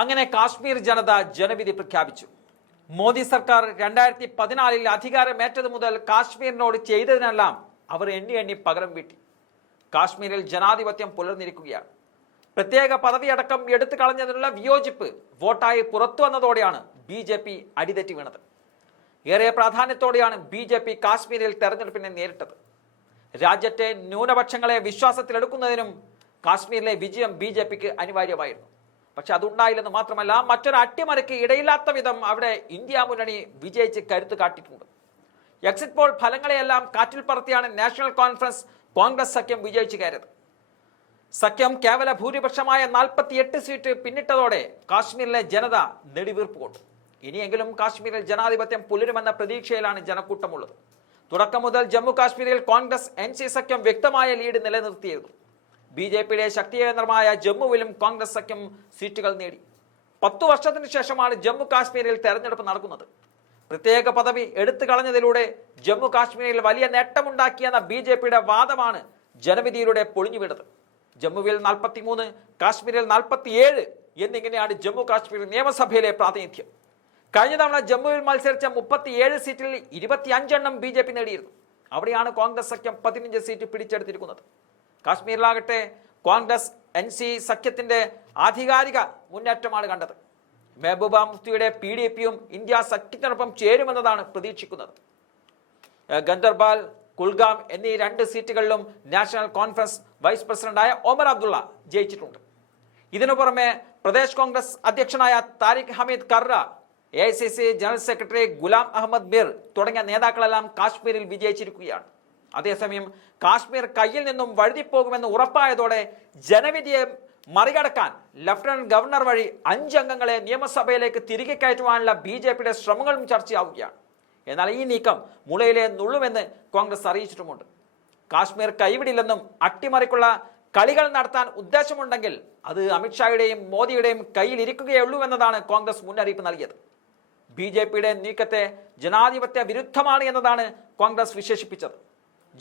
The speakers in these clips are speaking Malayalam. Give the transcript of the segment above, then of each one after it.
അങ്ങനെ കാശ്മീർ ജനത ജനവിധി പ്രഖ്യാപിച്ചു. മോദി സർക്കാർ രണ്ടായിരത്തി പതിനാലിൽ അധികാരമേറ്റത് മുതൽ കാശ്മീരിനോട് ചെയ്തതിനെല്ലാം അവർ എണ്ണി എണ്ണി പകരം വീട്ടി. കാശ്മീരിൽ ജനാധിപത്യം പുലർന്നിരിക്കുകയാണ്. പ്രത്യേക പദവിയടക്കം എടുത്തു കളഞ്ഞതിനുള്ള വിയോജിപ്പ് വോട്ടായി പുറത്തു വന്നതോടെയാണ് ബി ജെ പി അടിതെറ്റി വീണത്. ഏറെ പ്രാധാന്യത്തോടെയാണ് ബി ജെ പി കാശ്മീരിൽ തെരഞ്ഞെടുപ്പിനെ നേരിട്ടത്. രാജ്യത്തെ ന്യൂനപക്ഷങ്ങളെ വിശ്വാസത്തിലെടുക്കുന്നതിനും കാശ്മീരിലെ വിജയം ബി ജെ പിക്ക് അനിവാര്യമായിരുന്നു. പക്ഷെ അതുണ്ടായില്ലെന്ന് മാത്രമല്ല മറ്റൊരു അട്ടിമറിക്ക് ഇടയില്ലാത്ത വിധം അവിടെ ഇന്ത്യ മുന്നണി വിജയിച്ച് കരുത്ത് കാട്ടിയിട്ടുണ്ട്. എക്സിറ്റ് പോൾ ഫലങ്ങളെയെല്ലാം കാറ്റിൽ പറത്തിയാണ് നാഷണൽ കോൺഫറൻസ് കോൺഗ്രസ് സഖ്യം വിജയിച്ചു കയറിയത്. സഖ്യം കേവല ഭൂരിപക്ഷമായ നാൽപ്പത്തിയെട്ട് സീറ്റ് പിന്നിട്ടതോടെ കാശ്മീരിലെ ജനത നെടിവീർപ്പ് കൊണ്ടു. ഇനിയെങ്കിലും കാശ്മീരിൽ ജനാധിപത്യം പുലരുമെന്ന പ്രതീക്ഷയിലാണ് ജനക്കൂട്ടമുള്ളത്. തുടക്കം മുതൽ ജമ്മു കാശ്മീരിൽ കോൺഗ്രസ് എൻ സഖ്യം വ്യക്തമായ ലീഡ് നിലനിർത്തിയിരുന്നു. ബി ജെ പിയുടെ ശക്തികേന്ദ്രമായ ജമ്മുവിലും കോൺഗ്രസ് സഖ്യം സീറ്റുകൾ നേടി. പത്തു വർഷത്തിന് ശേഷമാണ് ജമ്മു കാശ്മീരിൽ തെരഞ്ഞെടുപ്പ് നടക്കുന്നത്. പ്രത്യേക പദവി എടുത്തു കളഞ്ഞതിലൂടെ ജമ്മു കാശ്മീരിൽ വലിയ നേട്ടമുണ്ടാക്കിയെന്ന ബി ജെ പിയുടെ വാദമാണ് ജനവിധിയിലൂടെ പൊളിഞ്ഞു വീണത്. ജമ്മുവിൽ നാൽപ്പത്തിമൂന്ന് കാശ്മീരിൽ നാൽപ്പത്തിയേഴ് എന്നിങ്ങനെയാണ് ജമ്മു കാശ്മീർ നിയമസഭയിലെ പ്രാതിനിധ്യം. കഴിഞ്ഞ തവണ ജമ്മുവിൽ മത്സരിച്ച മുപ്പത്തിയേഴ് സീറ്റിൽ ഇരുപത്തിയഞ്ചെണ്ണം ബി ജെ പി നേടിയിരുന്നു. അവിടെയാണ് കോൺഗ്രസ് സഖ്യം പതിനഞ്ച് സീറ്റ് പിടിച്ചെടുത്തിരിക്കുന്നത്. കാശ്മീരിലാകട്ടെ കോൺഗ്രസ് എൻ സി സഖ്യത്തിന്റെ ആധികാരിക മുന്നേറ്റമാണ് കണ്ടത്. മെഹബൂബ മുഫ്തിയുടെ പി ഡി പിയും ഇന്ത്യ സഖ്യത്തിനൊപ്പം ചേരുമെന്നതാണ് പ്രതീക്ഷിക്കുന്നത്. ഗന്ദർബാൽ കുൽഗാം എന്നീ രണ്ട് സീറ്റുകളിലും നാഷണൽ കോൺഫറൻസ് വൈസ് പ്രസിഡന്റായ ഒമർ അബ്ദുള്ള ജയിച്ചിട്ടുണ്ട്. ഇതിനു പുറമെ പ്രദേശ് കോൺഗ്രസ് അധ്യക്ഷനായ Tariq Hameed Karra a general secretary Ghulam Ahmad Mir തുടങ്ങിയ നേതാക്കളെല്ലാം കാശ്മീരിൽ വിജയിച്ചിരിക്കുകയാണ്. അതേസമയം കാശ്മീർ കയ്യിൽ നിന്നും വഴുതിപ്പോകുമെന്ന് ഉറപ്പായതോടെ ജനവിധിയെ മറികടക്കാൻ ലഫ്റ്റനന്റ് ഗവർണർ വഴി അഞ്ചംഗങ്ങളെ നിയമസഭയിലേക്ക് തിരികെ കയറ്റുവാനുള്ള ബി ജെ പിയുടെ ശ്രമങ്ങളും ചർച്ചയാവുകയാണ്. എന്നാൽ ഈ നീക്കം മുളയിലെ നുള്ളുമെന്ന് കോൺഗ്രസ് അറിയിച്ചിട്ടുമുണ്ട്. കാശ്മീർ കൈവിടില്ലെന്നും അട്ടിമറിക്കുള്ള കളികൾ നടത്താൻ ഉദ്ദേശമുണ്ടെങ്കിൽ അത് അമിത്ഷായുടെയും മോദിയുടെയും കയ്യിലിരിക്കുകയുള്ളൂ എന്നതാണ് കോൺഗ്രസ് മുന്നറിയിപ്പ് നൽകിയത്. ബി ജെ പിയുടെ നീക്കത്തെ ജനാധിപത്യ വിരുദ്ധമാണ് എന്നതാണ് കോൺഗ്രസ് വിശേഷിപ്പിച്ചത്.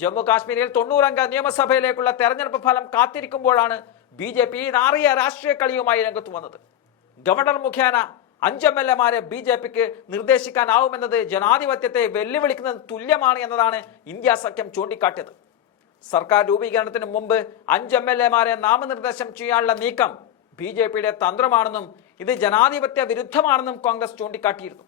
ജമ്മു കാശ്മീരിൽ തൊണ്ണൂറംഗ നിയമസഭയിലേക്കുള്ള തെരഞ്ഞെടുപ്പ് ഫലം കാത്തിരിക്കുമ്പോഴാണ് ബി ജെ പി നാറിയ രാഷ്ട്രീയ കളിയുമായി രംഗത്ത് വന്നത്. ഗവർണർ മുഖേന അഞ്ച് എം എൽ എമാരെ ബി ജെ പിക്ക് നിർദ്ദേശിക്കാനാവുമെന്നത് ജനാധിപത്യത്തെ വെല്ലുവിളിക്കുന്നത് തുല്യമാണ് എന്നതാണ് ഇന്ത്യ സഖ്യം ചൂണ്ടിക്കാട്ടിയത്. സർക്കാർ രൂപീകരണത്തിന് മുമ്പ് അഞ്ച് എം എൽ എമാരെ നാമനിർദ്ദേശം ചെയ്യാനുള്ള നീക്കം ബി ജെ പിയുടെ തന്ത്രമാണെന്നും ഇത് ജനാധിപത്യ വിരുദ്ധമാണെന്നും കോൺഗ്രസ് ചൂണ്ടിക്കാട്ടിയിരുന്നു.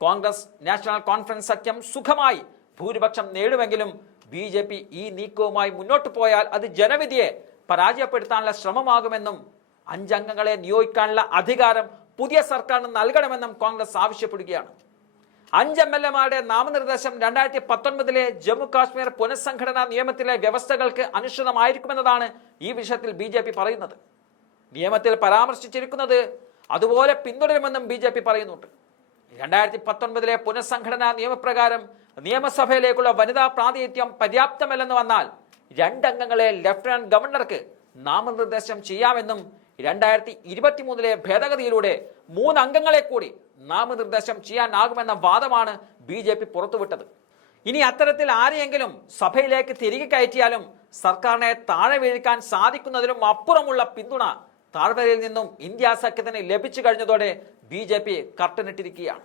കോൺഗ്രസ് നാഷണൽ കോൺഫറൻസ് സഖ്യം സുഖമായി ഭൂരിപക്ഷം നേടുമെങ്കിലും ബി ജെ പി ഈ നീക്കവുമായി മുന്നോട്ട് പോയാൽ അത് ജനവിധിയെ പരാജയപ്പെടുത്താനുള്ള ശ്രമമാകുമെന്നും അഞ്ചംഗങ്ങളെ നിയോഗിക്കാനുള്ള അധികാരം പുതിയ സർക്കാരിന് നൽകണമെന്നും കോൺഗ്രസ് ആവശ്യപ്പെടുകയാണ്. അഞ്ച് എം എൽ എമാരുടെ നാമനിർദ്ദേശം രണ്ടായിരത്തി പത്തൊൻപതിലെ ജമ്മു കാശ്മീർ പുനഃസംഘടനാ നിയമത്തിലെ വ്യവസ്ഥകൾക്ക് അനുസൃതമായിരിക്കുമെന്നതാണ് ഈ വിഷയത്തിൽ ബി പറയുന്നത്. നിയമത്തിൽ പരാമർശിച്ചിരിക്കുന്നത് അതുപോലെ പിന്തുടരുമെന്നും ബി പറയുന്നുണ്ട്. രണ്ടായിരത്തി പത്തൊൻപതിലെ പുനഃസംഘടനാ നിയമപ്രകാരം നിയമസഭയിലേക്കുള്ള വനിതാ പ്രാതിനിധ്യം പര്യാപ്തമല്ലെന്ന് വന്നാൽ രണ്ടംഗങ്ങളെ ലഫ്റ്റനന്റ് ഗവർണർക്ക് നാമനിർദ്ദേശം ചെയ്യാമെന്നും രണ്ടായിരത്തി ഇരുപത്തി മൂന്നിലെ ഭേദഗതിയിലൂടെ മൂന്ന് അംഗങ്ങളെ കൂടി നാമനിർദ്ദേശം ചെയ്യാനാകുമെന്ന വാദമാണ് ബി ജെ പി പുറത്തുവിട്ടത്. ഇനി അത്തരത്തിൽ ആരെയെങ്കിലും സഭയിലേക്ക് തിരികെ കയറ്റിയാലും സർക്കാരിനെ താഴെ വീഴ്ക്കാൻ സാധിക്കുന്നതിനും അപ്പുറമുള്ള പിന്തുണ താഴ്വരയിൽ നിന്നും ഇന്ത്യ സഖ്യത്തിന് ലഭിച്ചു കഴിഞ്ഞതോടെ ബി ജെ പി കർട്ടനിട്ടിരിക്കുകയാണ്.